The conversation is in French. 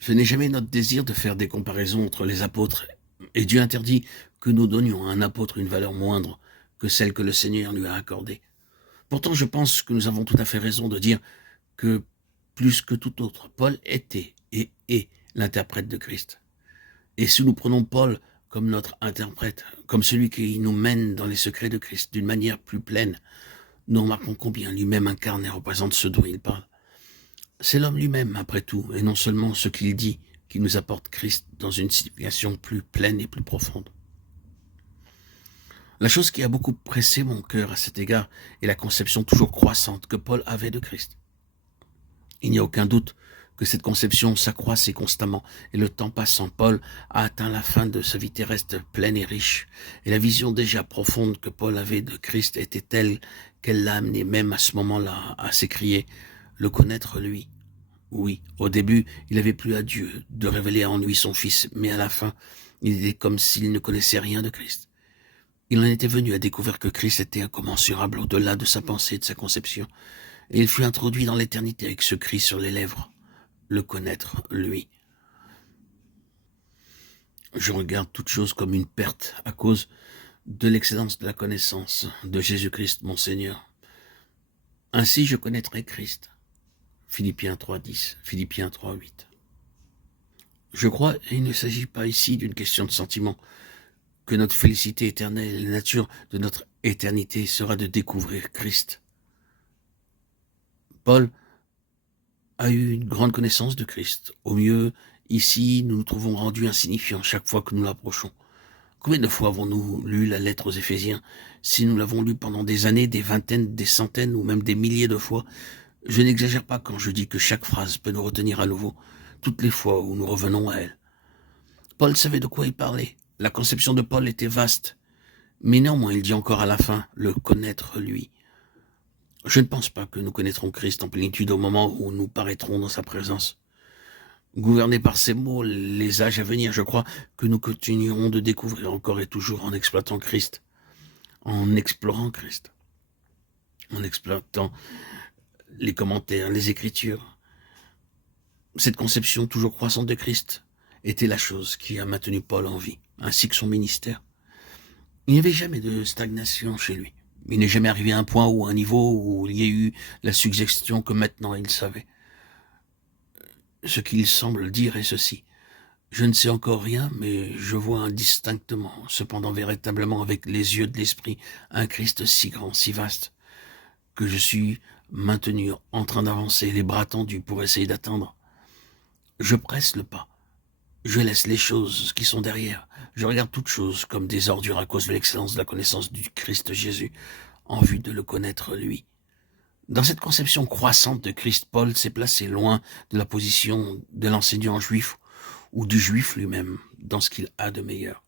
Ce n'est jamais notre désir de faire des comparaisons entre les apôtres, et Dieu interdit que nous donnions à un apôtre une valeur moindre que celle que le Seigneur lui a accordée. Pourtant, je pense que nous avons tout à fait raison de dire que, plus que tout autre, Paul était et est l'interprète de Christ. Et si nous prenons Paul comme notre interprète, comme celui qui nous mène dans les secrets de Christ d'une manière plus pleine, nous remarquons combien lui-même incarne et représente ce dont il parle. C'est l'homme lui-même, après tout, et non seulement ce qu'il dit, qui nous apporte Christ dans une signification plus pleine et plus profonde. La chose qui a beaucoup pressé mon cœur à cet égard est la conception toujours croissante que Paul avait de Christ. Il n'y a aucun doute que cette conception s'accroissait constamment, et le temps passant, Paul a atteint la fin de sa vie terrestre pleine et riche, et la vision déjà profonde que Paul avait de Christ était telle qu'elle l'a amené même à ce moment-là à s'écrier « Le connaître lui ». Oui, au début, il avait plu à Dieu de révéler en lui son Fils, mais à la fin, il était comme s'il ne connaissait rien de Christ. Il en était venu à découvrir que Christ était incommensurable au-delà de sa pensée et de sa conception, et il fut introduit dans l'éternité avec ce cri sur les lèvres, le connaître, lui. Je regarde toute chose comme une perte à cause de l'excellence de la connaissance de Jésus-Christ, mon Seigneur. Ainsi je connaîtrai Christ. Philippiens 3.10, Philippiens 3.8. Je crois, et il ne s'agit pas ici d'une question de sentiment, que notre félicité éternelle et la nature de notre éternité sera de découvrir Christ. Paul a eu une grande connaissance de Christ. Au mieux, ici, nous nous trouvons rendus insignifiants chaque fois que nous l'approchons. Combien de fois avons-nous lu la lettre aux Éphésiens? Si nous l'avons lu pendant des années, des vingtaines, des centaines ou même des milliers de fois, je n'exagère pas quand je dis que chaque phrase peut nous retenir à nouveau, toutes les fois où nous revenons à elle. Paul savait de quoi il parlait. La conception de Paul était vaste. Mais néanmoins, il dit encore à la fin, le connaître lui. Je ne pense pas que nous connaîtrons Christ en plénitude au moment où nous paraîtrons dans sa présence. Gouvernés par ces mots, les âges à venir, je crois que nous continuerons de découvrir encore et toujours en exploitant Christ, en explorant Christ, en exploitant les commentaires, les écritures. Cette conception toujours croissante de Christ était la chose qui a maintenu Paul en vie, ainsi que son ministère. Il n'y avait jamais de stagnation chez lui. Il n'est jamais arrivé à un point ou à un niveau où il y a eu la suggestion que maintenant il savait. Ce qu'il semble dire est ceci. Je ne sais encore rien, mais je vois indistinctement, cependant véritablement avec les yeux de l'esprit, un Christ si grand, si vaste, que je suis maintenu en train d'avancer, les bras tendus pour essayer d'atteindre. Je presse le pas. Je laisse les choses qui sont derrière. Je regarde toutes choses comme des ordures à cause de l'excellence de la connaissance du Christ Jésus, en vue de le connaître lui. Dans cette conception croissante de Christ, Paul s'est placé loin de la position de l'enseignant juif ou du juif lui-même, dans ce qu'il a de meilleur.